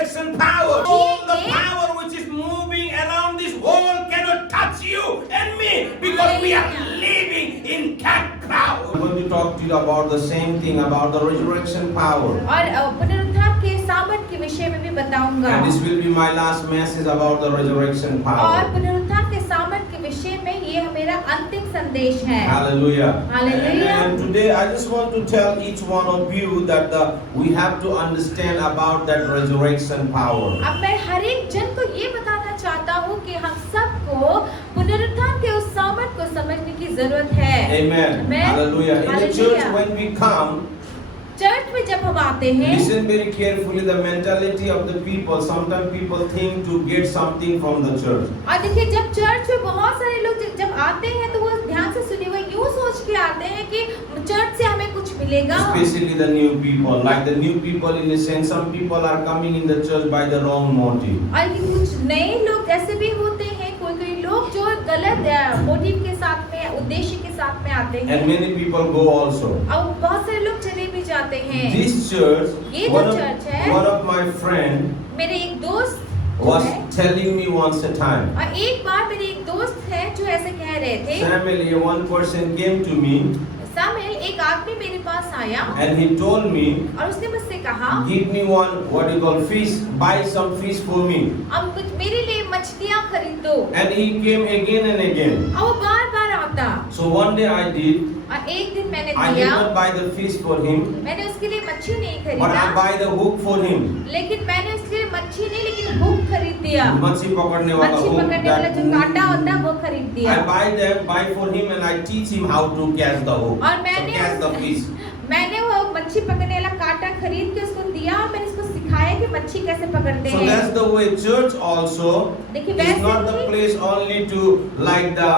resurrection power. All the power which is moving around this world cannot touch you and me because we are living in that power. I'm going to talk to you about the same thing, about the resurrection power. और पुनरुत्थान के सामर्थ के विषय में भी बताऊंगा। And this will be my last message about the resurrection और power. पुनरुत्थान के सामर्थ के विषय में ये मेरा अंतिम संदेश है। Hallelujah. Hallelujah. And today I just want to tell each one of you that we have to understand about that resurrection power. अब मैं हर एक जन को ये बताना चाहता हूँ कि हम सबको पुनरुत्थान के उस सामर्थ को समझने की जरूरत है। Amen. Amen. Hallelujah. In the church when we come, church में जब हम आते हैं, listen very carefully the mentality of the people. Sometimes people think to get something from the church. और देखिए जब चर्च में बहुत सारे लोग जब आते हैं तो वो ध्यान से सुनिए, वो यूं सोच के आते हैं कि चर्च से हमें कुछ मिलेगा। Especially the new people, like the new people in the sense, some people are coming in the church by the wrong motive. और कुछ नए लोग ऐसे भी होते हैं, कोई लोग जो गलत मोटिव के साथ में, उद्देश्य के साथ में आते हैं। And many people go also. और बहुत सारे लोग चले भी जाते हैं। This church, ये जो चर्च है, one of my friend मेरे एक दोस्त was telling me once a time. और एक बार मेरे एक दोस्त है जो ऐसे कह रहे थे, Samuel, one person came to me Samuel, एक आदमी मेरे पास आया and he told me, और उसने मुझसे कहा, give me one what you call fish, buy some fish for me. अब मेरे लिए मछलियाँ खरीद दो। And he came again and again. और वो बार बार आता। So one day I did. और एक दिन मैंने I did दिया, not buy the fish for him, मैंने उसके लिए मच्छी नहीं but खरीदा, I buy the hook for him. लेकिन मैंने उसके लिए मच्छी नहीं लेकिन हुक खरीद दिया। मच्छी पकड़ने वाला मच्छी hook, पकड़ने वाला जो that कांटा होता है वो खरीद दिया। I buy for him and I teach him how to catch the hook. और So catch the fish. मैंने वो मच्छी पकड़ने वाला कांटा खरीद के उसको दिया और मैंने उसको सिखाया कि मच्छी कैसे पकड़ते So हैं। that's the way church also देखिए is वैसे not the he place only to like the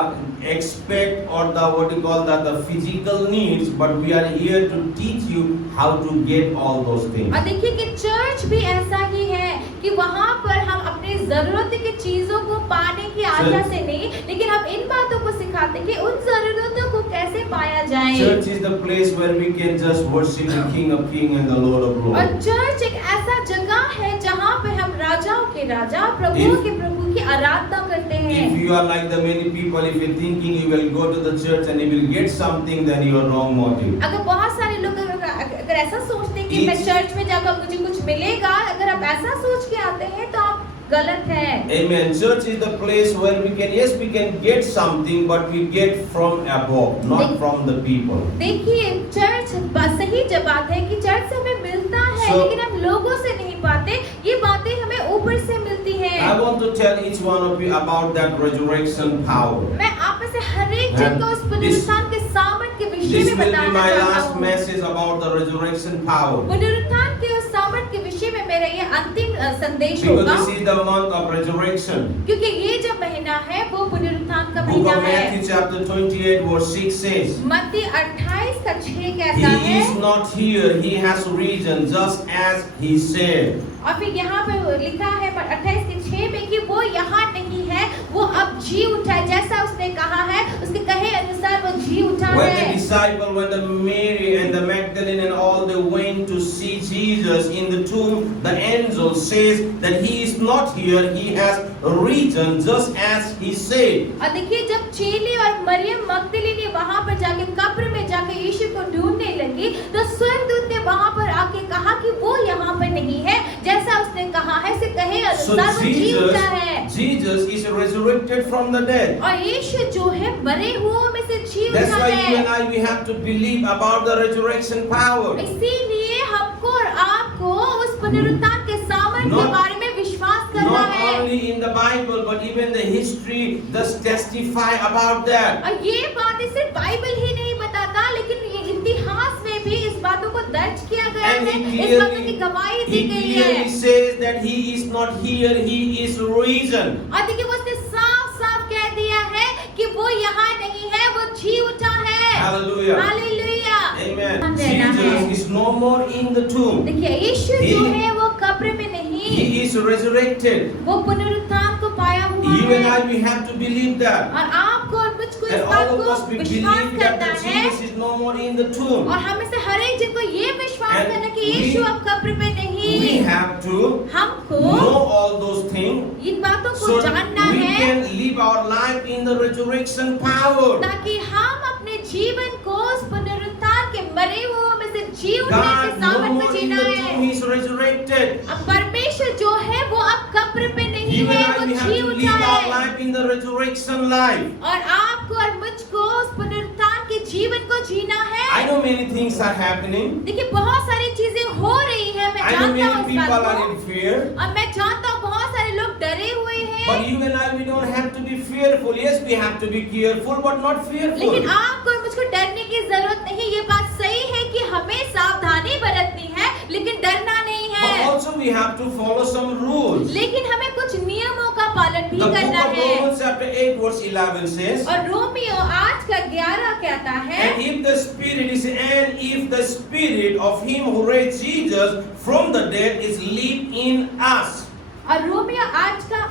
expect or the what you call that the physical needs, but we are here to teach you how to get all those things. और देखिए कि church भी ऐसा ही है कि वहाँ पर हम अपनी जरूरत की चीजों को पाने की आशा से नहीं, लेकिन हम इन बातों को सिखाते हैं कि उन जरूरतों को कैसे पाया जाए। Church is the place where we can just worship the King of Kings and the Lord of और Lords. चर्च एक ऐसा जगह है जहाँ पे हम राजाओं के राजा, प्रभुओं के प्रभु की आराधना करते हैं। If you are like the many people, if you're thinking you will go to the church and you will get something, then you are wrong motive. अगर बहुत सारे लोग अगर ऐसा सोचते हैं कि मैं Each- चर्च में जाकर मुझे कुछ मिलेगा, अगर आप ऐसा सोच के आते हैं तो आप गलत है। Amen. Church is the place where we can, yes, we can get something, but we get from above, not from the people. देखिए चर्च सही जब बात है कि चर्च से हमें मिलता है, So- लेकिन हम लोगों से नहीं पाते, ये बातें हमें ऊपर से मिलती I हैं। want to tell each one of you about that resurrection power. मैं आप में से हर एक जन को उस पुनरुत्थान के सामर्थ के विषय This में will be बताना my चाहता last हूँ। message about the resurrection power. पुनरुत्थान के उस सामर्थ के विषय में मेरा ये अंतिम संदेश Because होगा, this is the month of resurrection. क्योंकि ये जो महीना है वो पुनरुत्थान का Book महीना of है। Matthew chapter 28 verse 6 says, मत्ती 28 का 6 कहता He है, is not here, he has risen, just as he said. और फिर यहाँ पे लिखा है 28 के 6 में कि वो यहाँ नहीं है, वो अब जी उठा है, जैसा उसने कहा है, उसके कहे अनुसार वो जी उठा When the है। disciple, when the Mary and the Magdalene and all they went to see Jesus in the tomb, the angel says that he is not here, he has risen, just as he said. और देखिए जब चेली और मरियम मगदलीनी वहाँ पर जाके कब्र में जाके यीशु को ढूंढने लगी, तो स्वर्गदूत ने वहाँ पर आके कहा कि वो यहाँ पर नहीं है, जैसा उसने कहा है, से कहे So अनुसार वो जी उठा है। Jesus is resurrected from the dead. और यीशु जो है मरे हुओं में से जी That's उठा why you and है। I, we have to believe about the resurrection power. इसीलिए हमको और आपको उस पुनरुत्थान के सामर्थ के Not- बारे में विश्वास करना Not है। only in the Bible, but even the history does testify about that. और ये बातें सिर्फ बाइबल ही नहीं बताता, लेकिन ये इतिहास में भी इस बातों को दर्ज किया गया And है, इस बातों की गवाही दी he गई है। clearly says that he is not here, he is risen. और देखिए वो उसने साफ साफ कह दिया है कि वो यहाँ नहीं है, वो जी उठा है। Hallelujah. हालेलुया। Amen. ध्यान देना है। Jesus is no more in the tomb. देखिए यीशु जो He- है वो कब्र में नहीं, He is is resurrected. वो पुनरुत्थान को पाया हुआ You and है। I, we have to believe that. और आपको और मुझको इस And बात all of us, को we विश्वास believe that करना the है। Jesus is no more in the tomb. और हमें से हर एक जन को ये विश्वास And करना कि we- यीशु अब कब्र में नहीं। We have to हमको know all those things इन बातों को so जानना we है can live our life in the resurrection power. ताकि हम अपने जीवन को उस पुनरुत्थान के मरे हुओं में से जी उठने के God no सामर्थ में more in जीना the है। tomb, He is resurrected. अब परमेश्वर जो है वो अब कब्र पे नहीं You and है, I, वो we have जी to उठा live our है। life in the resurrection life. और आपको और मुझको उस पुनरुत्थान के जीवन को जीना है। I know many things are happening. देखिए बहुत सारी चीजें हो रही है, मैं I know जानता हूँ many इस people बात are को। in fear. और मैं जानता हूँ बहुत सारे लोग डरे हुए हैं। But you and I, we don't have to be fearful. Yes, we have to be careful, but not fearful. लेकिन आपको और मुझको डरने की जरूरत नहीं। ये बात सही है कि हमें सावधानी बरतनी है, लेकिन डरना नहीं But है। also we have to follow some rules. लेकिन हमें कुछ नियमों का पालन भी The book करना of है। Romans chapter 8 verse 11 says, और रोमियो 8 का 11 कहता है, and if the spirit of him who raised Jesus from the dead is live in us. और रोमियो 8 का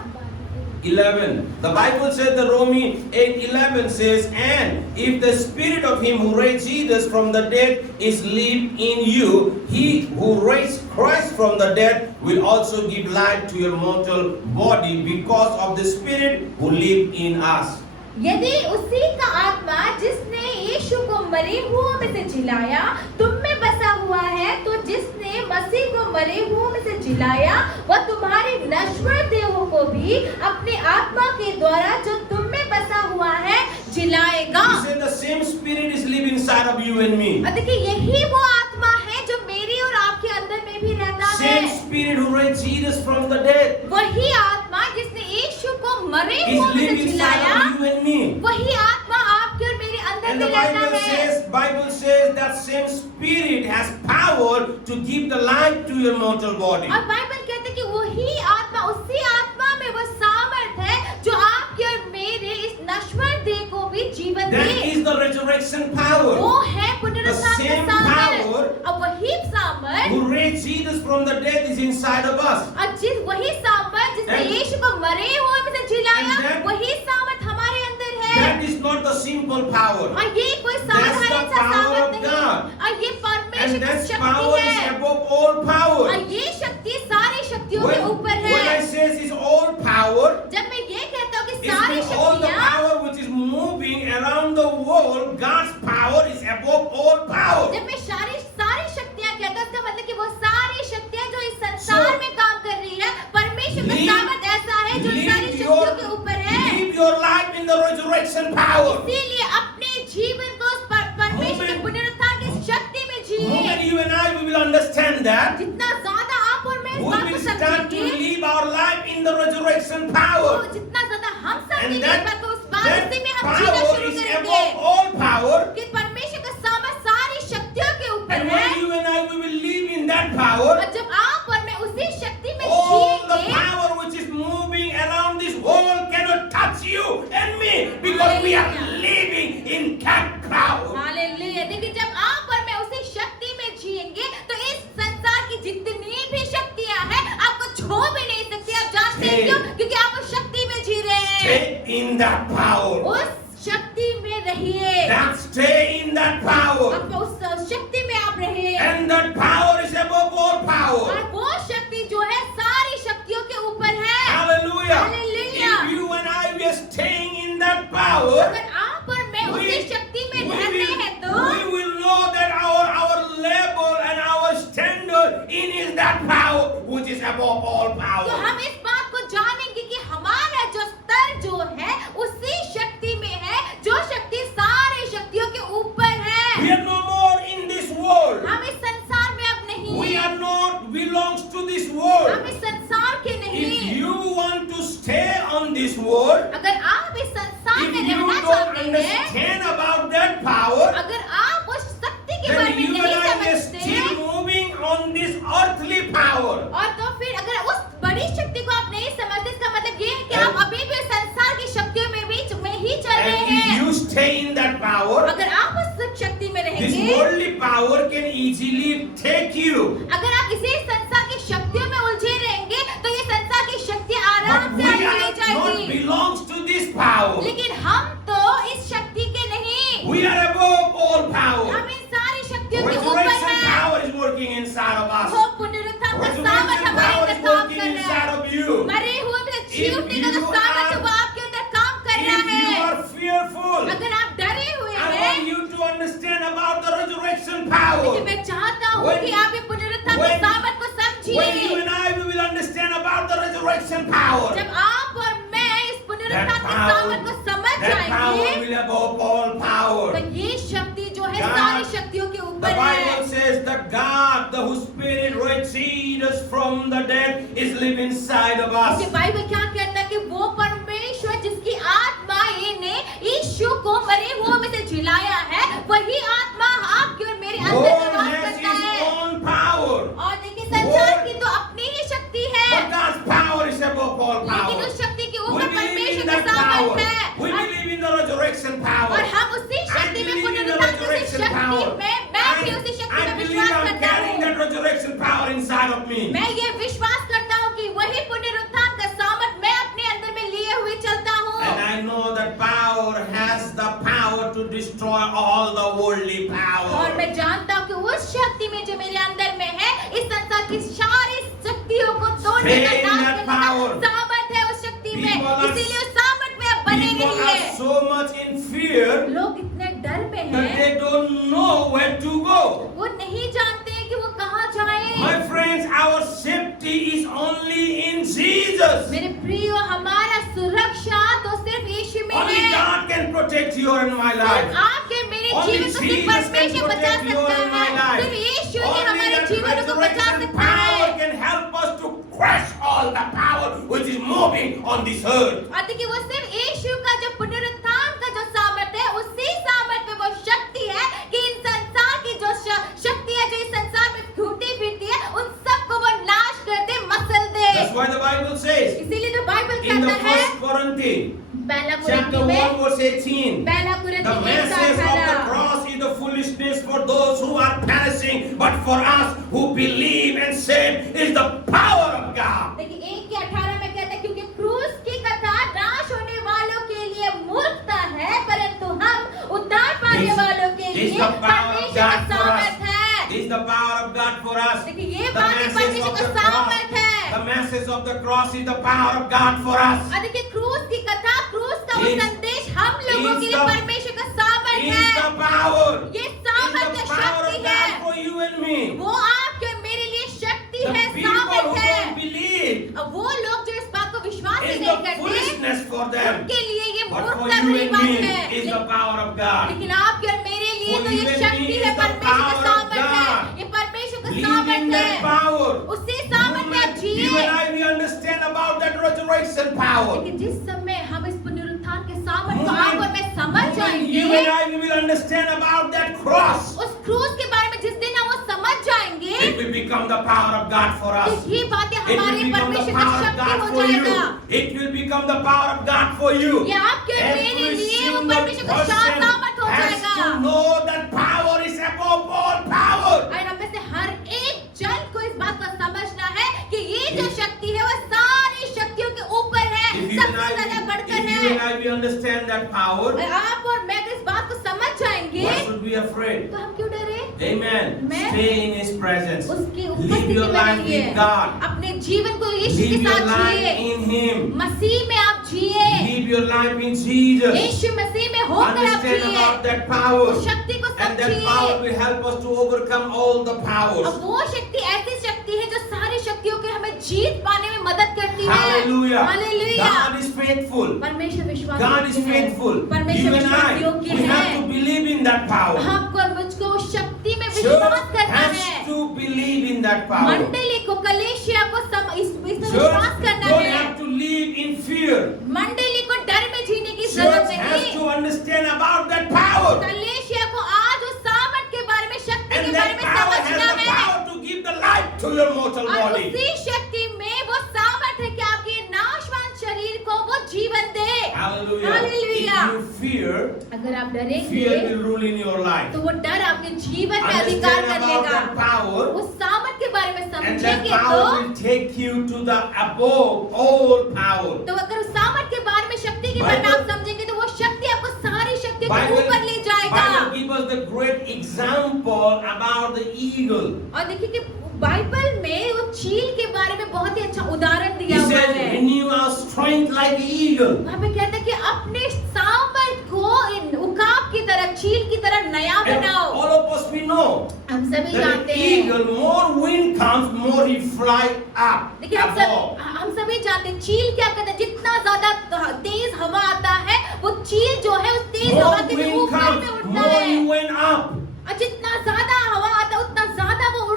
11. The Bible says, the Romans 8:11 says, and if the spirit of him who raised Jesus from the dead is live in you, he who raised Christ from the dead will also give life to your mortal body because of the spirit who live in us. यदि उसी का आत्मा जिसने यीशु को मरे हुओं में से जिलाया तुम में बसा हुआ है, तो जिसने मसीह को मरे हुओं में से जिलाया वह तुम्हारे नश्वर देहों को भी अपने आत्मा के द्वारा जो तुम में बसा हुआ है जिलाएगा। He said the same spirit is live inside of you and me. और देखिए यही वो आत्मा है जो मेरी और आपके अंदर में भी रहता Same है। spirit who raised Jesus from the dead वही आत्मा जिसने यीशु को मरे is हुओं में live से inside जिलाया, of you and me. वही आत्मा आपके और मेरे अंदर And में the रहता है। Bible says that same spirit has power to give the life to your mortal body. और बाइबल कहते हैं कि वही आत्मा, उसी आत्मा में वो सामर्थ है जो आपके और मेरे इस नश्वर देह को भी जीवन That they. is the resurrection power. वो है पुनरुत्थान The का same सामर्थ। power अब वही सामर्थ Who raised Jesus from the dead is inside of us. और वही सामर्थ जिसने And- यीशु को मरे हुए में से जिलाया, And that- वही सामर्थ हमारे अंदर है। That is not the simple power. और ये कोई That's साधारण the सा power सामर्थ of नहीं, God. और ये परमेश्वर And की that शक्ति power is है। above all power. और ये शक्ति सारी शक्तियों के ऊपर When I है। say is all power, जब मैं ये कहता हूँ कि it's सारी mean all the शक्तियाँ, power which is moving around the world, God's power is above all power. जब मैं सारी शक्तियाँ कहता हूँ, इसका मतलब कि वो सारी शक्तियाँ जो इस संसार में काम कर रही है, परमेश्वर का Live- सामर्थ ऐसा है जो सारी Live शक्तियों के ऊपर है। live your life in the resurrection power. इसीलिए अपने जीवन को उस परमेश्वर के Moment- पुनरुत्थान की शक्ति में जिए। Moment you and I we will understand that, जितना ज्यादा आप और मैं इस we बात को will start to समझेंगे, live our life in the resurrection तो power. जितना ज्यादा हम And समझेंगे इस बात को, उस बात that उसी में हम जीना power शुरू is करेंगे above all power. कि परमेश्वर का सामर्थ सारी शक्तियों के ऊपर And है। when you and I we will live in that power, और जब आप और मैं उसी शक्ति में all the जिएंगे, power which is moving around this world cannot touch you and me because we are living in that power. Hallelujah. देखिए जब आप और मैं उसी शक्ति में जिएंगे तो इस संसार की जितनी भी शक्तियां हैं आपको छू भी नहीं सकती। आप जानते हैं क्यों? क्योंकि आप उस शक्ति में जी रहे हैं। Stay in that power. उस शक्ति में रहिए। That stay in that power. आप उस शक्ति में आप रहिए। And that power is above all power. और वो शक्ति जो है सारी शक्तियों के ऊपर है। Hallelujah. Hallelujah. If you and I we are staying in that power, अगर आप और मैं उसी शक्ति में रहते हैं तो we will know that our level and our standard in is that power which is above all तो power. हम इस बात को जानेंगे कि हमारा जो स्तर जो है उसी शक्ति में है जो शक्ति सारी शक्तियों के ऊपर है। We are no more in this world. हम इस संसार में अब नहीं We हैं। are not belongs to this हम world. इस संसार के If नहीं। you want to stay on this world, अगर आप इस संसार if में you रहना don't चाहते हैं, understand about that power, अगर आप उस शक्ति के बारे then में you नहीं and I are समझते still moving on this earthly power. और तो फिर अगर उस बड़ी शक्ति को आप नहीं समझते, इसका मतलब ये है कि आप अभी भी संसार की शक्तियों में ही चल रहे And if हैं। you stay in that power, अगर आप उस शक्ति में this रहेंगे, worldly power can easily take you. अगर आप इसी संसार की शक्तियों में उलझे रहेंगे तो ये जी उठने का जो सामर्थ्य वो आपके अंदर काम कर रहा if you है। are fearful, अगर आप डरे हुए I हैं, want you to understand about the resurrection power. लेकिन मैं चाहता हूँ When- कि आप ये पुनरुत्थान के when- सामर्थ्य को When you समझिए। and I we will understand about the resurrection power, जब आप और मैं इस पुनरुत्थान that के power, सामर्थ्य को समझ that power जाएंगे, will above all power. तो ये शक्ति जो है God- सारी शक्तियों के The ऊपर Bible है। says that God, the whose spirit raised us from the dead, is living inside of us. क्योंकि बाइबल क्या कहता है कि वो परमेश्वर जिसकी आत्मा ने यीशु को मरे हुओं में से जिलाया है, वही आत्मा आपके और मेरे अंदर God निवास has करता His है। own power, और देखिए संसार की तो अपनी ही शक्ति but है, God's power is above all लेकिन power. उस शक्ति के We ऊपर believe परमेश्वर in का that power. सामर्थ्य We है। believe in the resurrection power. और हम उसी शक्ति में पुनरुत्थान की उसी शक्ति में मैं भी उसी शक्ति I में believe विश्वास I'm करता carrying हूँ। that resurrection power inside of me. मैं ये विश्वास करता हूँ कि वही पुनरुत्थान का सामर्थ मैं अपने अंदर में लिए हुए चलता हूँ। And I know that power has the power to destroy all the worldly और power. मैं जानता हूँ कि उस शक्ति में जो मेरे अंदर में है, इस संसार की सारी शक्तियों को तोड़ने का, Stay in नाश that करने का power. सामर्थ है उस शक्ति में। People are- इसीलिए उस सामर्थ में आप बने People रहिए। are so much in fear लोग इतने डर में that हैं, they don't know where to go. वो नहीं जानते हैं कि वो कहाँ जाएं। My friends, our safety is only in Jesus. मेरे प्रियो, हमारा सुरक्षा तो सिर्फ यीशु में Only है। God can protect you and my life. सिर्फ आपके मेरे Only जीवन को सिर्फ Jesus can परमेश्वर बचा protect you सकता and my है। life. सिर्फ यीशु ही Only हमारे that जीवन को बचा resurrection सकता power है। can help us to crush all the power which is moving on this earth. और देखिए वो सिर्फ यीशु का जो पुनरुत्थान का जो सामर्थ्य है, उसी सामर्थ्य में वो शक्ति है कि इन संसार की जो शक्ति है जो इस संसार में घूमती फिरती है, उन सबको वो नाश कर दे, मसल दे। That's why the Bible says इसीलिए जो बाइबल in the कहता है, 1 Corinthians पहला chapter कुरिन्थी 1 में, verse 18, पहला the कुरिन्थी message of the 1:18, cross is the foolishness for those who are perishing, but for us who believe and save is the power of God. देखिए 1:18 में कहता है, क्योंकि क्रूस की कथा नाश होने वालों के लिए मूर्खता है, परंतु हम उद्धार पाने वालों के This लिए is the power of परमेश्वर का God for us. सामर्थ है। This is the power of God for us. देखिए ये The बात message परमेश्वर of का the cross, सामर्थ है। the message of the cross is the power of God for us. और देखिए क्रूस की कथा, क्रूस का वो Is- संदेश हम लोगों के is लिए the- परमेश्वर का सामर्थ Is है। the power. ये Is सामर्थ the है, power शक्ति of God है। for you and me. वो आपके और मेरे लिए शक्ति The है, people who सामर्थ don't है। believe अब वो लोग जो इस बात को विश्वास ही is नहीं the करते, foolishness for them. उनके लिए ये But for मूर्खता you भरी and बात me है। is the power of God. लेकिन आपके और मेरे लिए For तो you ये and शक्ति me है, is the परमेश्वर का power of सामर्थ है। God. ये परमेश्वर का Live in सामर्थ that है। power. उसी सामर्थ में आप You जिए। and I, we understand about that resurrection power. लेकिन जिस समय हम इस पुनरुत्थान के सामर्थ को Moving- आप और मैं समझ moving जाएंगे, you and I, we will understand about that cross. उस क्रूस के बारे में जिस दिन हम वो समझ जाएंगे, It will become the power of God for तो us. ये बातें It will हमारे become the परमेश्वर का power of शक्ति God हो for you. जाएगा। It will become the power of God for you. ये आपके और मेरे Every लिए वो single परमेश्वर का person सामर्थ हो has जाएगा। to know that power is above all power. और हम में से हर एक जन को इस बात को समझना है कि ये जो शक्ति है वो सारी शक्तियों के ऊपर है, If you and सबसे ज्यादा I, बढ़कर if you and है। I, we understand that power, और आप और मैं अगर इस बात को समझ जाएंगे, why should we be afraid? तो हम क्यों डरे? Amen. Amen. Stay in His presence. उसकी Live उपस्थिति your में life रहिए। with God. अपने जीवन को यीशु के Live your साथ life जिए। in Him. मसीह में आप जिए। Live your life in Jesus. यीशु मसीह में होकर आप Understand जिए। about that power. उस शक्ति को And that power समझिए। will help us to overcome all the powers. अब वो शक्ति ऐसी शक्ति है जो सारी शक्तियों के हमें जीत पाने में मदद करती है। Hallelujah. Hallelujah. God is faithful. परमेश्वर विश्वास God is योग्य है। faithful. परमेश्वर You and विश्वास I, योग्य we have है। to believe in that power. आपको और मुझको उस शक्ति में Church विश्वास करना has है। to believe in that power. मंडली को, कलेशिया को इसमें Church विश्वास करना don't है। have to live in fear. मंडली को डर में जीने की जरूरत Church has नहीं। to understand about that power. कलेशिया को आज उस सामर्थ के बारे में, शक्ति And के बारे that में power has समझना the है। power to give the life to your mortal और body. उसी शक्ति में वो सामर्थ है कि आपके नाशवान शरीर को वो जीवन दे। Hallelujah. Hallelujah. If you fear, अगर आप fear डरेंगे will rule in your life. तो वो डर आपके जीवन में अधिकार Understand कर about लेगा। that power. उस सामर्थ के बारे में And that समझेंगे power तो will take you to the above all power. अगर उस सामर्थ के बारे में, शक्ति के बारे में Bible- आप समझेंगे तो वो शक्ति आपको सारी शक्तियों के Bible, ऊपर ले जाएगा। Bible gives us the great example about the eagle. और देखिए कि बाइबल में वो चील के बारे में बहुत ही अच्छा उदाहरण He दिया हुआ says, है। renew our strength like an eagle. वहाँ पे कहता है कि अपने सामर्थ को उकाब की तरह, चील की तरह नया And बनाओ। all of us we know हम सभी that जानते an हैं, eagle, more wind comes, more he fly up देखिए above. हम सभी जानते हैं चील क्या करता है, जितना ज्यादा तेज हवा आता है वो चील जो है उस तेज हवा More के wind ऊपर comes, में उड़ता more है, he went up. और जितना ज्यादा हवा आता है उतना ज्यादा वो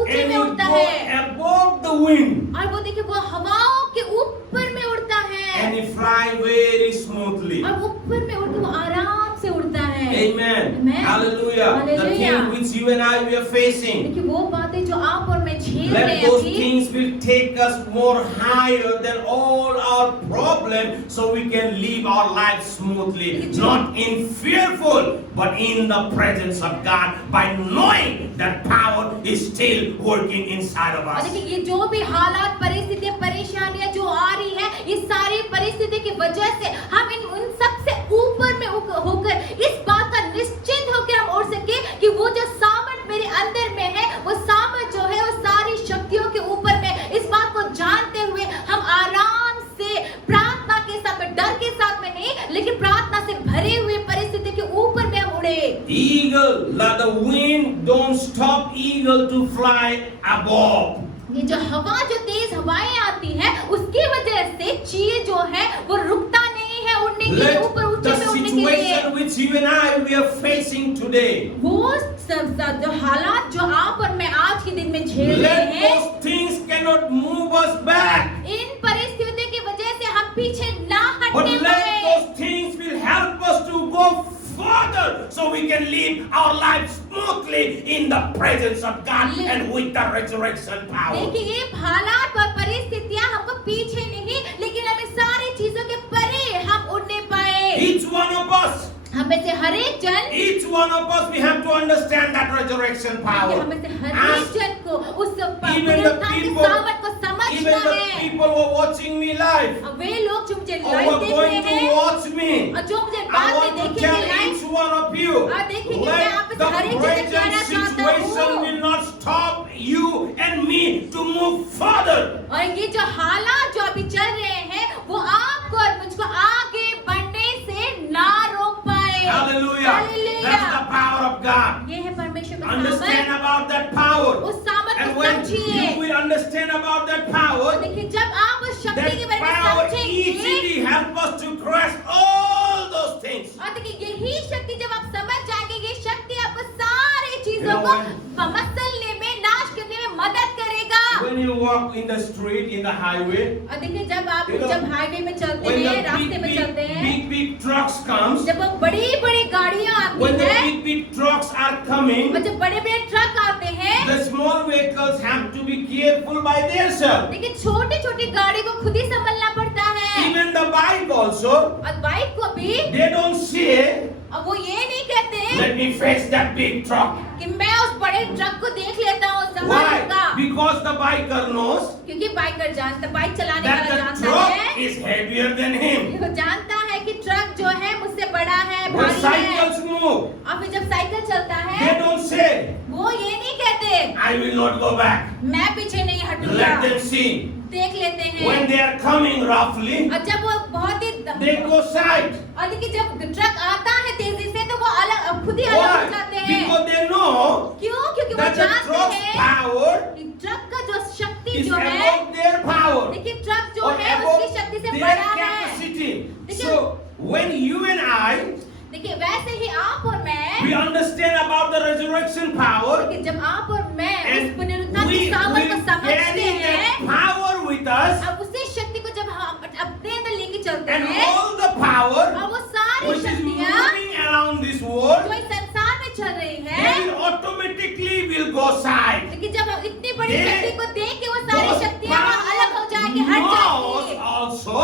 ऊंचे And में he उड़ता go है, above the wind. और वो देखिए वो हवाओं के ऊपर में उड़ता है, And he fly very smoothly. और ऊपर में उड़ के वो आराम से उड़ता है। Amen. Amen. Hallelujah. The Hallelujah. thing which you and I we are facing. देखिए वो बातें जो आप और मैं झेल रहे Let हैं those अभी, things will take us more higher than all our problems, so we can live our life smoothly, not in fearful, but in the presence of God, by knowing that power is still working inside of और us. देखिए ये जो भी हालात, परिस्थितियां, परेशानियां जो आ रही है, ये सारी परिस्थिति की वजह से हम उन सब से ऊपर में होकर इस बात का निश्चिंत होकर हम उड़ सके कि वो जो सामर्थ मेरे अंदर में है, वो सामर्थ जो है वो सारी शक्तियों के ऊपर में, इस बात को जानते हुए हम आराम से प्रार्थना के साथ में, डर के साथ में नहीं, लेकिन प्रार्थना से भरे हुए परिस्थिति के ऊपर में हम उड़े। Eagle, let the wind don't stop eagle to fly above. ये जो हवा, जो तेज हवाएं आती हैं, उसकी वजह से चील जो है वो रुकता नहीं है उड़ने के लिए, ऊपर Let ऊंचे the में उड़ने के लिए। situation which you and I we are facing today, वो सब जो हालात जो आप और मैं आज के दिन में झेल रहे let हैं, those things cannot move us back. इन परिस्थितियों की वजह से हम पीछे ना But हटने let पाए, those things will help us to go further, so we can live our life smoothly in the presence of God and with the resurrection power. देखिए ये हालात और परिस्थितियां हमको पीछे नहीं, लेकिन हमें सारी चीजों के परे हम उड़ने पाए। Each one of us, हमें से हर एक जन, each one of us, we have to understand that resurrection power. हमें से हर एक जन को उस Even the पुनरुत्थान की people, सामर्थ को समझना even the है। people who are watching me live, अब वे लोग जो मुझे or लाइव who are देख रहे going to हैं watch me, और जो मुझे I बाद में want to देखेंगे tell live, each one of you, और देखेंगे मैं आप let में से हर एक the जन से कहना present चाहता situation हूँ, will not stop you and me to move further. और ये जो हालात जो अभी चल रहे हैं वो आपको और मुझको आगे बढ़ने से ना रोक पाए। Hallelujah. That's the power of God. ये है परमेश्वर का Understand सामर्थ। about that power. उस सामर्थ And को when समझिए। you will understand about that power, देखिए जब आप उस शक्ति that के बारे में power समझेंगे, easily help us to grasp all those things. और देखिए यही शक्ति जब आप समझ जाएंगे, ये शक्ति आपको सारी चीजों You को know मसलने में, नाश करने में मदद करेगा। When you walk in the street, in the highway, और देखिए जब आप You know, जब हाईवे में चलते when हैं, the रास्ते में चलते हैं, big trucks comes, जब वो बड़ी बड़ी गाड़ियां when आती the हैं, big trucks are coming, और जब बड़े बड़े ट्रक आते हैं, the small vehicles have to be careful by themselves. लेकिन छोटी छोटी गाड़ी को खुद ही संभलना पड़ता है। Even the bike also, और बाइक को भी, they don't say, और वो ये नहीं कहते let me face that big truck. कि मैं उस बड़े ट्रक को देख लेता हूँ, Why? संभालूंगा, Because the biker knows क्योंकि बाइकर जानता, बाइक चलाने that वाला the जानता truck है, is heavier than him. वो जानता है कि ट्रक जो है मुझसे बड़ा है, When भारी है। cycles move, और फिर जब साइकिल चलता they है, don't say, वो ये नहीं कहते I will not go back. मैं पीछे नहीं हटूंगा, Let them see. देख लेते हैं। When they are coming roughly, और जब वो बहुत ही they go side. और देखिए जब ट्रक आता है तेजी से तो वो अलग, खुद ही अलग हो Why? जाते हैं। Because they know क्यों? क्योंकि वो that the जानते truck's हैं power कि ट्रक का जो शक्ति is जो है, above their power देखिए ट्रक जो or है above उसकी शक्ति से their बड़ा है। capacity. देखिए- So when you and I देखिए वैसे ही आप और मैं, we understand about the resurrection power, कि जब आप और मैं उस and पुनरुत्थान we की सामर्थ को will समझते carry that हैं, power with us, अब उसी शक्ति को जब हम अपने अंदर लेके चलते and हैं, all the power और वो सारी which is शक्तियाँ moving around this world, जो इस संसार में चल रही they है, will automatically will go side. लेकिन जब हम इतनी बड़ी They- शक्ति को देख के वो सारी Those शक्तियाँ वहाँ अलग हो जाएंगी, हट knows जाएंगी। also,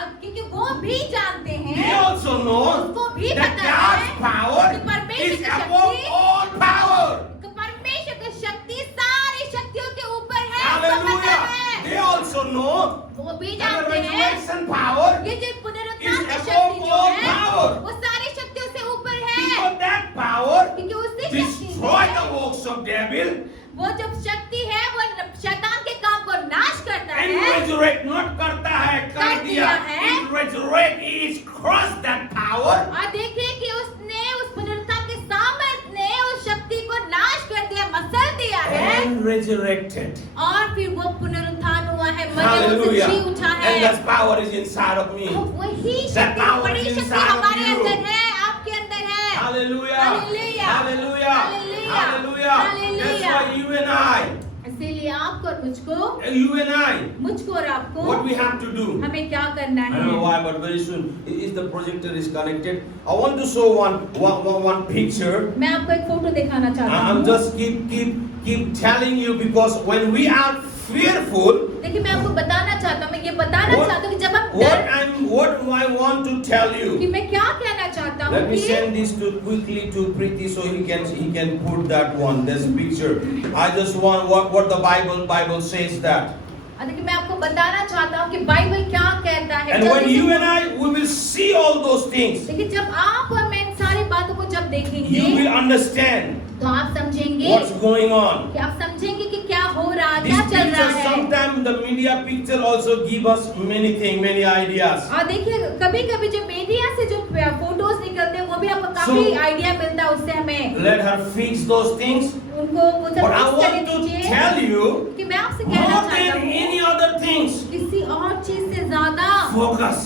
अब क्योंकि वो भी जानते they हैं, also know उसको भी that पता God's है power कि परमेश्वर is की above शक्ति, all power. कि परमेश्वर की शक्ति सारी शक्तियों के ऊपर है, उसको पता Hallelujah. है। They also know वो भी that the जानते हैं resurrection power ये जो is पुनरुत्थान की above शक्ति जो all है, power. वो सारी शक्तियों से ऊपर है, Because that power क्योंकि उसकी शक्ति destroy है, the works of devil वो जब शक्ति है वो शैतान के काम को नाश करता and है, resurrect not करता है, कर दिया resurrected. और फिर वो पुनरुत्थान हुआ है, मरे हुए Hallelujah. से जी उठा है। And that power is inside of me. और वही That शक्ति, power बड़ी is शक्ति inside of हमारे you. अंदर है, आपके अंदर है। Hallelujah. Hallelujah. Hallelujah. Hallelujah. Hallelujah. That's Hallelujah. why you and I, इसीलिए आपको और मुझको और आपको what we have to do. हमें क्या करना I don't know है? why, but very soon, if the projector is connected, I want to show one picture. मैं आपको एक फोटो दिखाना चाहता I'm हूँ। just keep telling you, because when we are fearful, देखिए मैं आपको बताना चाहता हूँ, मैं ये बताना What- चाहता हूँ कि जब हम डर, what I want to tell कि you. मैं क्या कहना चाहता Let हूँ me कि send this quickly to Preeti so he can put that one, this picture. I just want what the Bible says that. देखिए मैं आपको बताना चाहता हूँ कि बाइबल क्या कहता है। And जब when इसे- you and I, we will see all those things, देखिए जब आप और मैं इन सारी बातों को जब you देखेंगे will understand तो आप समझेंगे what's going on. कि आप समझेंगे कि क्या हो रहा है, This क्या चल रहा picture, है। sometimes the media picture also give us many things, many ideas. और देखिए कभी कभी जो मीडिया से जो फोटोज निकलते हैं वो भी आपको काफी So- आइडिया मिलता है उससे हमें। Let her fix those things. उनको वो सब But I fix करने want to दीजिए tell you, कि मैं आपसे कहना more चाहता than हूँ any other things, किसी और चीज से ज्यादा focus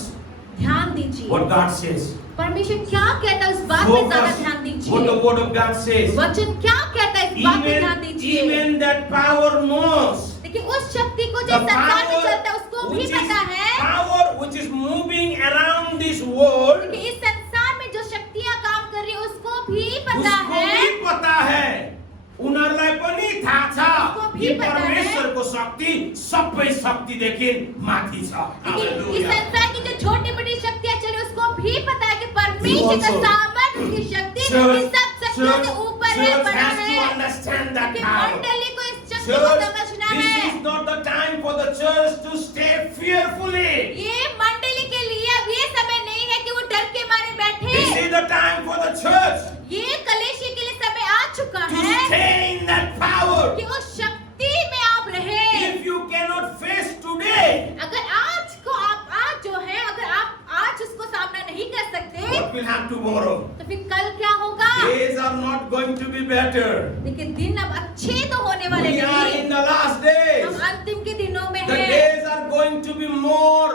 ध्यान दीजिए। what God says. परमेश्वर क्या कहता है उस बात पे ज्यादा Focus ध्यान what the दीजिए। word of God says. वचन क्या कहता है इस बात पे ध्यान दीजिए। Even that power knows. देखिए उस शक्ति को जो The संसार में power चलता है उसको भी which is पता है power which is moving around this world, कि इस संसार में जो शक्तियां काम कर रही है उसको भी पता उसको है। भी पता है, उनीहरूलाई पनि थाहा उसको छ भी कि पता है। परमेश्वरको शक्ति सबै शक्तिदेखि माथि छ। लेकिन इस Hallelujah. संसार की जो छोटी बड़ी शक्तियां चल रही है उसको भी पता है कि परमेश्वर का also- सामर्थ्य, उसकी शक्ति Church- इन सब शक्तियों से ऊपर है, church बड़ा has to है। understand that कि power. मंडली को इस शक्ति को Church, समझना this है। is not the time for the church to stay fearfully. ये मंडली के लिए अब ये समय नहीं है कि वो डर के मारे बैठे। This is the time for the church ये कलेशी के लिए समय आ चुका to है stay in that power. कि उस शक्ति में आप रहे। If you cannot face today, अगर आज को आज जो है अगर आप आज उसको सामना नहीं कर सकते what will happen tomorrow? तो फिर कल क्या होगा? Days are not going to be better. लेकिन दिन अब अच्छे तो होने वाले We are नहीं। in the last days. हम अंतिम के दिनों में The हैं। days are going to be more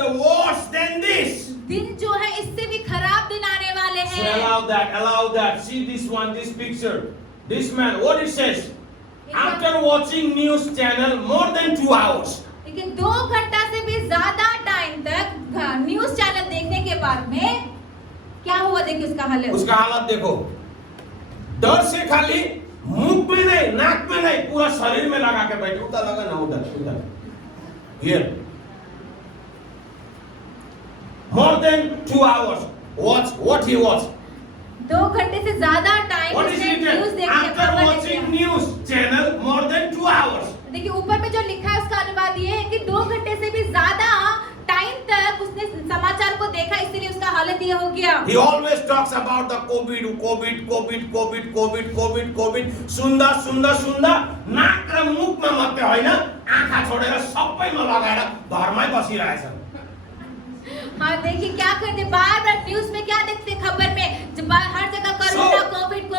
the worse than this. दिन जो है इससे भी खराब दिन आने वाले So हैं। allow that. See this one, this picture. This man, what it says? After watching news channel more than 2 hours. लेकिन 2 घंटा से भी ज्यादा टाइम तक न्यूज चैनल देखने के बाद में क्या हुआ, देखिए उसका हालत। उसका हालत देखो, डर से खाली मुंह में नहीं, नाक में नहीं, पूरा शरीर में लगा के बैठे, उधर लगा ना, उधर here more than 2 hours. What he watched? 2 घंटे से ज्यादा टाइम What is उसने न्यूज written? देखने After खबर watching देखने। news channel more than 2 hours. देखिए ऊपर में जो लिखा है उसका अनुवाद ये है कि 2 घंटे से भी ज्यादा टाइम तक उसने समाचार को देखा, इसलिए उसका हालत ये हो गया। He always talks about the COVID. सुन्दा नाक र मुखमा मात्रै होइन, आँखा छोडेर सबैमा लगाएर घरमै बसिरहेछ। हाँ देखिए क्या करते, बार बार न्यूज में क्या देखते खबर में, जब हर जगह कोरोना कोविड।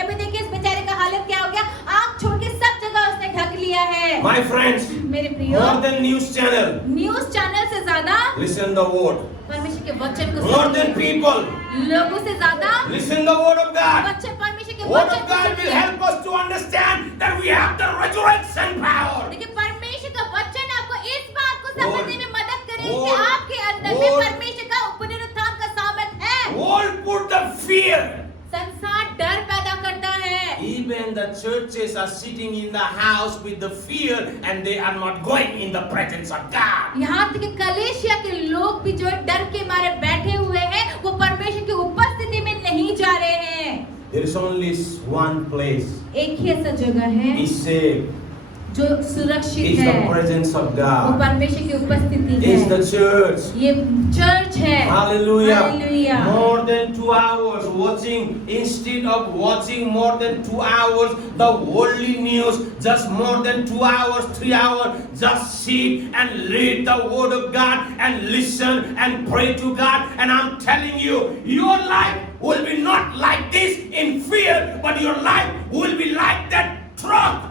अभी देखिए इस बेचारे का हालत क्या हो गया, आँख छोड़ के सब जगह उसने ढक लिया है। My friends, मेरे प्रियो, more than news channel, news channel से ज्यादा listen the word. परमेश्वर के वचन को More than सुनिए। people, लोगों से ज्यादा listen the word of God. वचन, परमेश्वर के Word वचन of को God will सुनिए। help us to understand that we have the resurrection power. देखिए परमेश्वर का वचन आपको इस बात को समझने में मदद करेगा कि Word- आपके अंदर में Word- परमेश्वर का पुनरुत्थान का सामर्थ है। World put the fear. संसार डर पैदा करता है। Even the churches are sitting in the house with the fear and they are not going in the presence of God. यहाँ तक कि कलेशिया के लोग भी जो है डर के मारे बैठे हुए हैं, वो परमेश्वर की उपस्थिति में नहीं जा रहे हैं। There is only one place. एक ही ऐसा जगह है Is safe. जो सुरक्षित Is है, the presence of वो God. परमेश्वर की उपस्थिति Is है। the church. ये चर्च है। Hallelujah. Hallelujah. More than 2 hours watching, instead of watching more than 2 hours the worldly news, just more than 2 hours, 3 hours, just sit and read the word of God and listen and pray to God. And I'm telling you, your life will be not like this in fear, but your life will be like that truck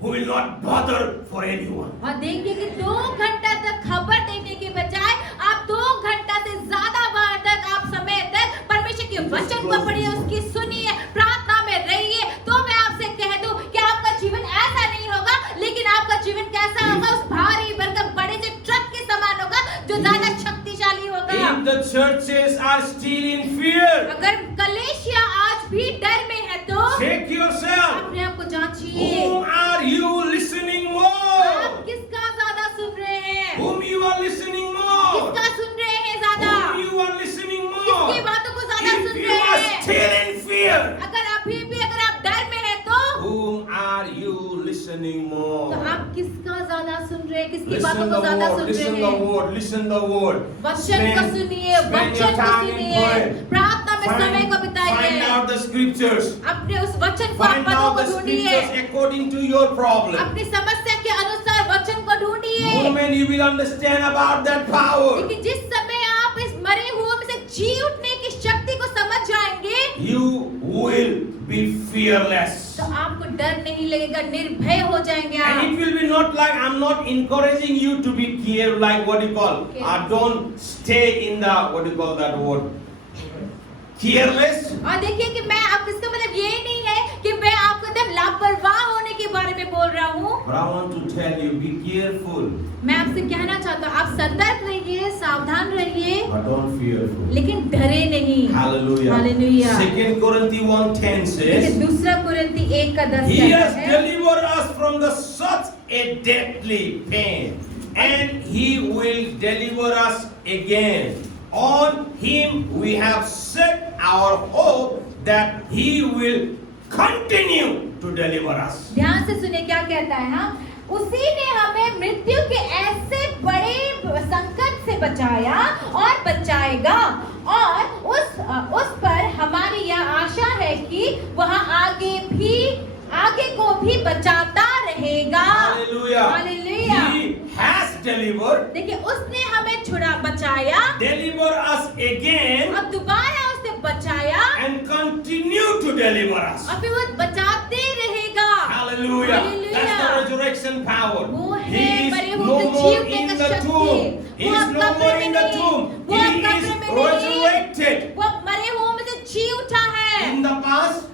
who will not bother for anyone. और देखिए कि 2 घंटा तक खबर देने के बजाय आप 2 घंटा से ज्यादा बार तक आप समय तक परमेश्वर के वचन को पढ़िए, उसकी सुनिए, प्रार्थना में रहिए। तो मैं आपसे कह दूं कि आपका जीवन ऐसा नहीं होगा, लेकिन आपका जीवन कैसा होगा? उस भारी भरकम बड़े से ट्रक के समान होगा जो ज्यादा शक्तिशाली होगा। If the churches are still in fear, अगर कलेशिया आज भी डर में है तो check yourself. अपने आप को जांचिए। Whom are you listening आप more? किसका ज्यादा सुन रहे हैं? Whom you are listening more? किसका सुन रहे हैं ज्यादा? Whom you are listening किसकी more? बातों को ज्यादा If सुन you रहे are हैं? still in fear, अगर अभी भी अगर आप डर में हैं तो whom are you listening more? आप किसका ज्यादा सुन रहे हैं? किसकी बातों Listen को the ज्यादा word, सुन listen रहे the हैं? word, listen the word. वचन को सुनिए, spend your वचन को time in सुनिए, prayer. प्रार्थना में समय को Find बिताइए। out the scriptures. अपने उस वचन को Find पदों out को the ढूंढिए, scriptures according to your problem. अपनी समस्या के अनुसार वचन को ढूंढिए। Moment you will understand about that power, लेकिन जिस समय आप इस मरे हुए में से जी उठने की शक्ति को समझ जाएंगे you will be fearless. तो आपको डर नहीं लगेगा, निर्भय हो जाएंगे And आप। it will be not like, I'm not encouraging you to be careful, like what you call, Okay. don't stay in the, what do you call that word? Careless. और देखिए कि मैं आप इसका मतलब ये नहीं है कि मैं आपको एकदम लापरवाह होने के बारे में बोल रहा हूँ। But I want to tell you, be careful, मैं आपसे कहना चाहता हूँ, आप सतर्क रहिए, सावधान रहिए, but don't fearful. लेकिन डरे नहीं। Hallelujah. Hallelujah। 2 Corinthians 1:10 says, लेकिन दूसरा कुरिन्ती 1:10 He कहता has है, delivered us from the such a deadly pain, and He will deliver us again. On Him we have set our hope that He will continue to deliver us. ध्यान से सुनिए क्या कहता है। हाँ, उसी ने हमें मृत्यु के ऐसे बड़े संकट से बचाया और बचाएगा, और उस पर हमारी यह आशा है कि वह आगे को भी बचाता रहेगा। Hallelujah. Hallelujah। He has delivered, देखिए उसने हमें बचाया, deliver us again, और दोबारा उसने बचाया, and continue to deliver us. और फिर वो बचाते रहेगा। Hallelujah. Hallelujah। That's the resurrection power. वो He है is मरे no हुए more जीवने in का the शक्ति। tomb. He वो is अब no कब्र more में in the नहीं, tomb. वो He अब is कब्र में नहीं, resurrected. वो मरे हुए में से जी उठा है। In the past,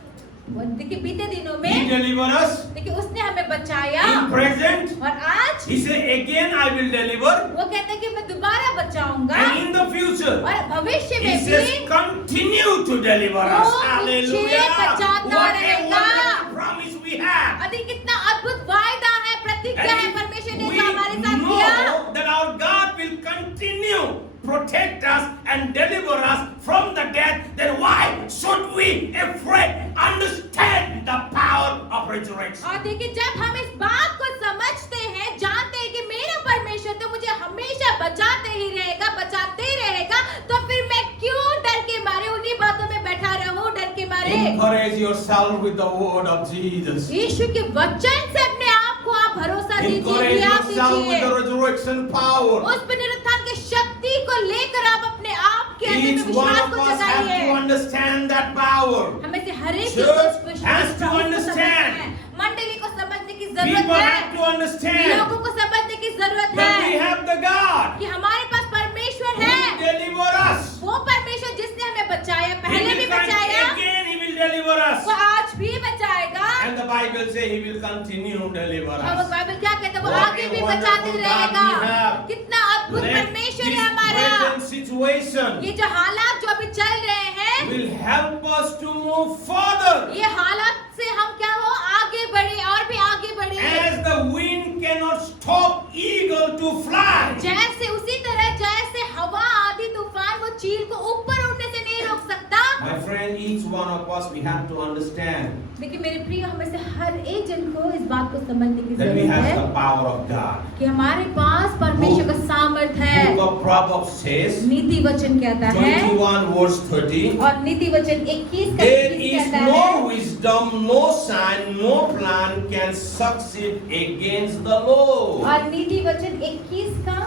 वो देखिए बीते दिनों He में delivered us. देखिए उसने हमें बचाया, In present, और आज He said, again I will deliver. वो कहता है कि मैं दोबारा बचाऊंगा, And in the future, और भविष्य He में says, भी continue to deliver us. वो मुझे Hallelujah. बचाता What a रहेगा। wonderful promise we have. अरे कितना अद्भुत वायदा है, प्रतिज्ञा है And परमेश्वर if ने we जो हमारे साथ किया। know that our God will continue protect us and deliver us from the death, then why should we afraid understand the power of resurrection? और देखिए जब हम इस बात को समझते हैं, जानते हैं कि मेरा परमेश्वर तो मुझे हमेशा बचाते ही रहेगा, तो फिर मैं क्यों डर के मारे उन्हीं बातों में बैठा रहूं, डर के मारे। Encourage yourself with the word of Jesus. यीशु के वचन से अपने आप को आप भरोसा दीजिए, Encourage आप yourself with दीजिए। the resurrection power. उस पुनरुत्थान की शक्ति को लेकर आप अपने आप के अंदर Each में one विश्वास of को us have to जगाइए। understand that power. हमें से हर एक Church has to understand. मंडली को समझने की People जरूरत have है, to understand लोगों को समझने की जरूरत that we है have the God कि हमारे पास परमेश्वर who है। will deliver us. वो परमेश्वर जिसने हमें बचाया, He पहले भी will come बचाया, again, He will deliver us. वो आज भी बचाएगा। And the Bible says He will continue to deliver और वो us. बाइबल क्या कहता है, वो What आगे a भी wonderful बचाते God रहेगा। we have. कितना अद्भुत Let परमेश्वर this है हमारा। present situation ये जो हालात जो अभी चल रहे हैं, will help us to move further. ये हालात से हम क्या हो आगे बढ़े और भी आगे बढ़े। As the wind cannot stop eagle to fly. जैसे उसी तरह जैसे हवा आधी तूफान वो चील को ऊपर उड़ने से नहीं रोक सकता। My friend, each one of us, we have to understand देखिए मेरे प्रिय, हमें से हर एक जन को इस बात को समझने की that we जरूरत have है the power of God. कि हमारे पास परमेश्वर का सामर्थ है। Book of Proverbs says, नीति वचन कहता है, 21 verse 30, और नीति वचन 21 का there 21 is कहता no है, wisdom, no sign, no plan can succeed against the Lord. और नीति वचन 21 का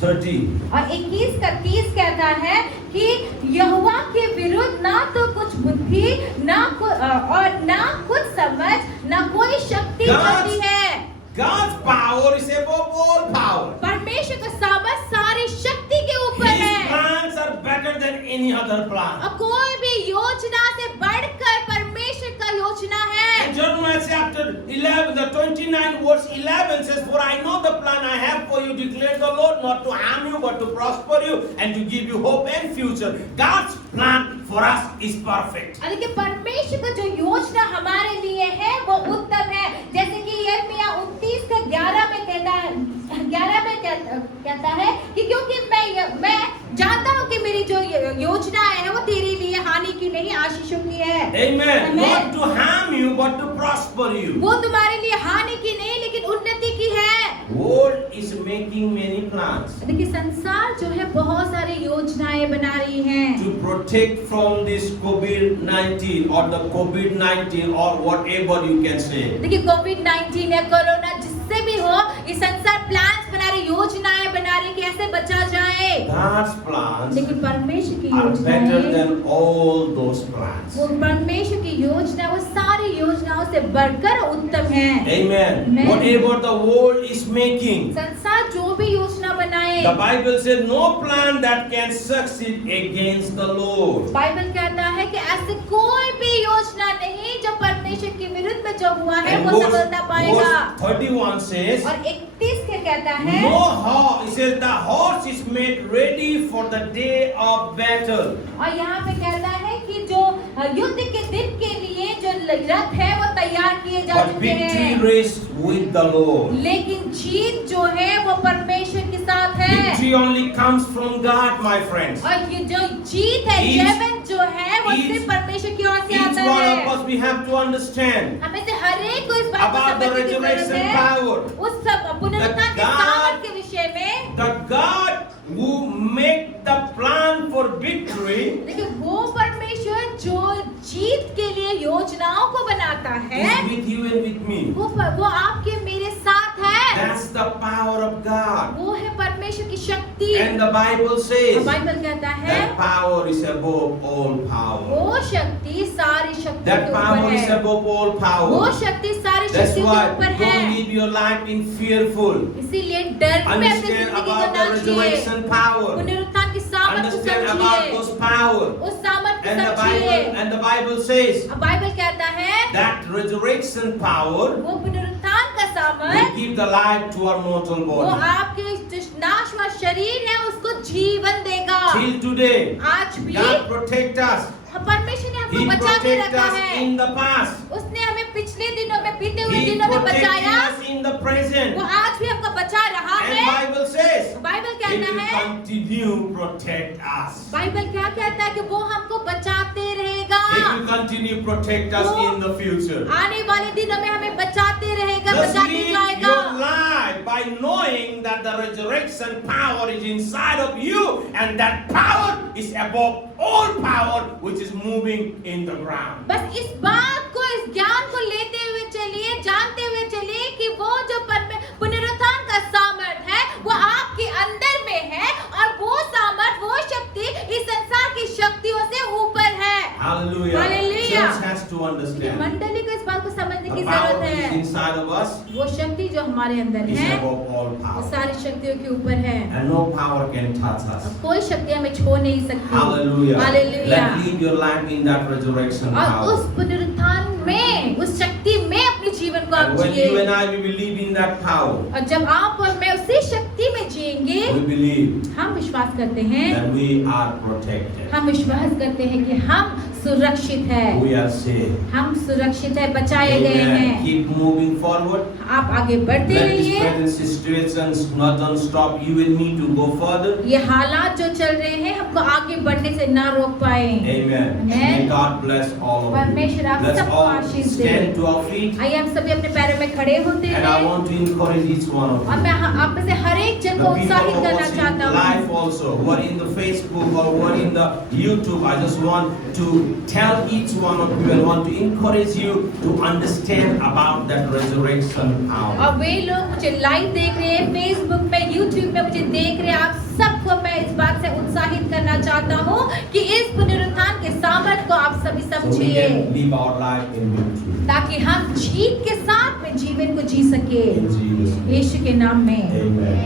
30. और 21 का 30 कहता है कि यहोवा के विरुद्ध ना तो कुछ बुद्धि और ना कुछ समझ, ना कोई शक्ति की जाती है। God's power is above all power. परमेश्वर का सामर्थ सारी शक्ति के ऊपर His है plans are better than any other plan. और कोई भी योजना से बढ़कर परमेश्वर का योजना है। And Jeremiah chapter 11, the 29 verse 11 says, "For I know the plan I have for you, declares the Lord, not to harm you, but to prosper you and to give you hope and future." God's plan for us is perfect. लेकिन परमेश्वर का जो योजना हमारे लिए है वो उत्तम है। जैसे कि यिर्मयाह 29:11 में कहता है कि क्योंकि मैं जानता हूँ कि मेरी जो योजनाएं हैं वो तेरे लिए हानि की नहीं आशीषों की है। Amen. Not to harm you, but to prosper you. वो तुम्हारे लिए हानि की नहीं लेकिन उन्नति की है। World is making many plans देखिए संसार जो है बहुत सारी योजनाएं बना रही है to protect from this COVID-19 or the COVID-19 or whatever you can say. देखिए कोविड-19 या कोरोना जिससे भी हो ये संसार प्लान्स बना रही योजनाएं बना रही कैसे बचा जाए। God's plans लेकिन परमेश्वर की are better योजनाएं than all those plans. वो परमेश्वर की योजना वो सारी योजनाओं से बढ़कर उत्तम है। Amen. Amen. Whatever the world is making, संसार जो भी योजना बनाए the Bible says no plan that can succeed against the Lord. Bible कहता है कि ऐसे कोई भी योजना नहीं जो परमेश्वर के विरुद्ध में जो हुआ है And वो सफलता पाएगा। verse 31 says, और 31 के कहता है no horse, it says the horse is made ready for the day of battle. और यहाँ पे कहता है कि जो युद्ध के दिन के लिए जो रथ है वो तैयार किए जा But चुके victory हैं rests with the Lord. लेकिन जीत जो है वो परमेश्वर के साथ है। Victory only comes from God, my friends. और ये जो जीत है Each- जयवंत जो है वो each- सिर्फ परमेश्वर की ओर से Each आता one है। of us, we have to understand हमें से हर एक को इस बात को about the समझने की जरूरत resurrection है power. उस सब पुनरुत्थान के God- सामर्थ के विषय में। The God who make the plan for victory देखिए वो परमेश्वर जो जीत के लिए योजनाओं को बनाता है is with you and with me. वो आपके मेरे साथ है। That's the power of God. वो है परमेश्वर की शक्ति। And the Bible says Bible कहता है that power is above all power. वो शक्ति सारी शक्ति That के power ऊपर is है। above all वो power. शक्ति सारी That's शक्तियों why के ऊपर don't है। live your life in fearful. इसीलिए डर में अपनी Understand जिंदगी को about the ना जिए। resurrection power. पुनरुत्थान की सामर्थ को Understand about समझिए। those power. उस सामर्थ को And the समझिए। Bible says अब बाइबल कहता है that resurrection power वो पुनरुत्थान का will सामर्थ give the life to our mortal वो body. आपके जो नाशवान शरीर है उसको जीवन देगा। Till today, आज भी God protect us. परमेश्वर ने हमको He बचा के protect रखा us है। in the past. उसने हमें पिछले दिनों में बीते हुए He दिनों में protecting बचाया। us in the present. वो आज भी हमको बचा रहा And है। Bible says बाइबल He कहता will है continue protect us. बाइबल क्या कहता है कि वो हमको बचाते रहेगा। He will continue protect us in the future. आने वाले दिनों में हमें बचाते रहेगा, Just बचाते live जाएगा। your life by knowing that the resurrection power is inside of you and that power is above all power which is moving in the ground. बस इस बात को इस ज्ञान को लेते हुए चलिए, जानते हुए चलिए कि वो जो पुनरुत्थान का सामर्थ है वो आपके अंदर में है और वो सामर्थ वो शक्ति इस संसार की शक्तियों से ऊपर है। Hallelujah. Hallelujah. Church has to understand. मंडली को इस बात को समझने The की power जरूरत is है। inside of us वो शक्ति जो हमारे अंदर is है above all वो power. सारी शक्तियों के ऊपर है। And no power can touch us. कोई शक्ति हमें छू नहीं सकती। Hallelujah. Hallelujah. Let live your life in that resurrection और power. उस पुनरुत्थान में उस शक्ति में अपने जीवन को आप And when you जिए। and I we believe in that power, और जब आप और मैं उसी शक्ति में जिएंगे we believe हम विश्वास करते हैं that we are protected. हम विश्वास करते हैं कि हम सुरक्षित है We are saved. हम सुरक्षित है बचाए गए Amen. हैं। Keep moving forward. आप आगे बढ़ते Let these रहिए। present situations not don't stop you and me to go further. ये हालात जो चल रहे हैं हमको आगे बढ़ने से ना रोक पाए। Amen. Amen. May God bless all of परमेश्वर you. आप Let's सबको all Ashish they. stand to our feet. आइए हम सभी अपने पैरों में खड़े होते And I हैं want to encourage each one of और you. मैं आप में से हर एक जन The को people उत्साहित who are करना watching चाहता हूँ। live also, who are in the Facebook or who are in the YouTube, I just want to tell each one of you and want to encourage you to understand about that resurrection power. और वे लोग मुझे live देख रहे हैं Facebook पे YouTube पे मुझे देख रहे हैं आप सबको मैं इस बात से उत्साहित करना चाहता हूँ कि इस पुनरुत्थान के सामर्थ को आप सभी So we समझिए can live our life in victory. ताकि हम जीत के साथ में जीवित In Jesus' name. यीशु के नाम में Amen.